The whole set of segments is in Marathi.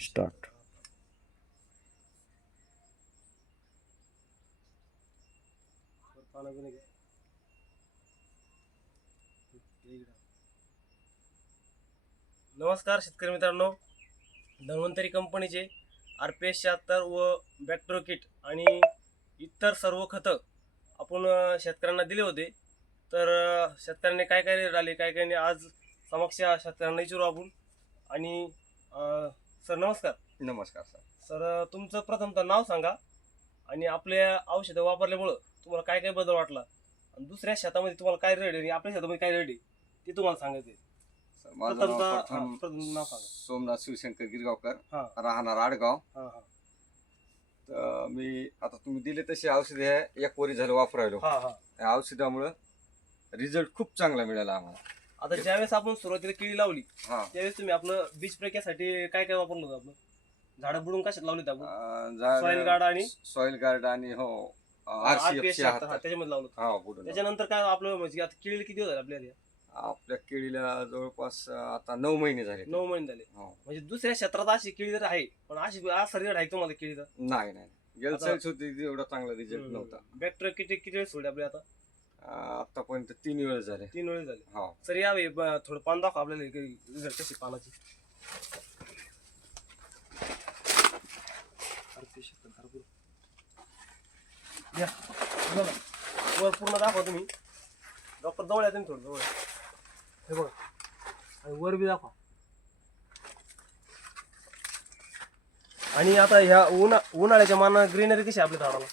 स्टार्ट. नमस्कार शेतकरी मित्रांनो, धन्वंतरी कंपनीचे RPS 76 व बॅक्टेरो किट आणि इतर सर्व खतं आपण शेतकऱ्यांना दिले होते. तर शेतकऱ्यांनी काय काय रेट आले, काय काय आज समक्ष शेतकऱ्यांना विचारू आपण. आणि सर नमस्कार. नमस्कार सर. सर तुमचं प्रथमतः नाव सांगा आणि आपल्या औषधं वापरल्यामुळं तुम्हाला काय काय बदल वाटला आणि दुसऱ्या शेतामध्ये तुम्हाला काय रेट आहे आणि आपल्या शेतामध्ये काय रेट आहे ते तुम्हाला सांगायचं. सर माझं नाव प्रथम नाव सांगा. सोमनाथ शिवशंकर गिरगावकर, हां राहणार आडगाव. हां हां तर मी आता तुम्ही दिले तशी औषधे एक वरी झालं वापरायलो. हां हां या औषधामुळं रिझल्ट खूप चांगला मिळाला आम्हाला. आता ज्यावेळेस आपण सुरुवातीला केळी लावली हा त्यावेळेस तुम्ही आपलं बीज प्रक्रियेसाठी काय काय वापरलं होतं? आपलं झाडं बुडून कशात लावली होती आपण? सॉइल गार्ड आणि सॉइल गार्ड आणि हो RPS 76 RCF त्याच्यामध्ये लावलं होतं. हा बुडून. त्याच्यानंतर काय आपलं म्हणजे आता केळीला किती दिवस झाले आपल्याला? आपल्या केळीला जवळपास आता 9 महिने झाले. 9 महिने झाले. हो. म्हणजे दुसऱ्या क्षेत्रात अशी केळी तर आहे, पण अशी असा रिझल्ट आहे तुम्हाला केळीचा? नाही नाही गेलसाईच होती एवढा चांगला रिझल्ट नव्हता. बॅक्टेरिया किती वेळ सोडले आपले आता? आतापर्यंत 3 वेळ झाले. 3 वेळ झाले. हो. सर यावे थोडं पान दाखवा आपल्याला रिझल्ट कशी पानाची. या, बघा. वर पूर्ण दाखवा तुम्ही. डॉक्टर जवळ या तुम्ही, थोडं जवळ या. हे बघा आणि वर बी दाखवा. आणि आता ह्या उन्हाळ्याच्या मानानं ग्रीनरी कशी आपल्या झाडाला?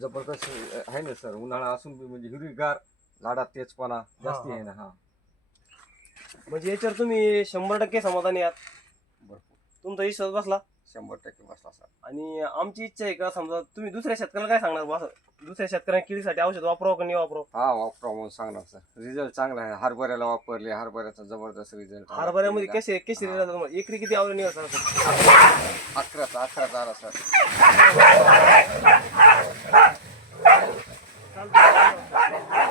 जबरदस्त आहे ना सर. उन्हाळा असून बी म्हणजे हिरवीगार झाडात तेजपणा जास्ती आहे ना. हा म्हणजे याच्यावर तुम्ही 100% समाधानी आहात? भरपूर तुमचा विश्वास बसला? 100% बसला सर. आणि आमची इच्छा आहे का, समजा तुम्ही दुसऱ्या शेतकऱ्याला काय सांगणार बा? दुसऱ्या शेतकऱ्यांना केळीसाठी औषध वापरावं का नाही वापरावं? हा वापरा म्हणून सांगणार सर. रिझल्ट चांगला आहे. हरभऱ्याला वापरले, हरभऱ्याचा जबरदस्त रिझल्ट. हरभऱ्यामध्ये कसे एकरी किती आवड निघा सर? 11 आला सर. चालतं.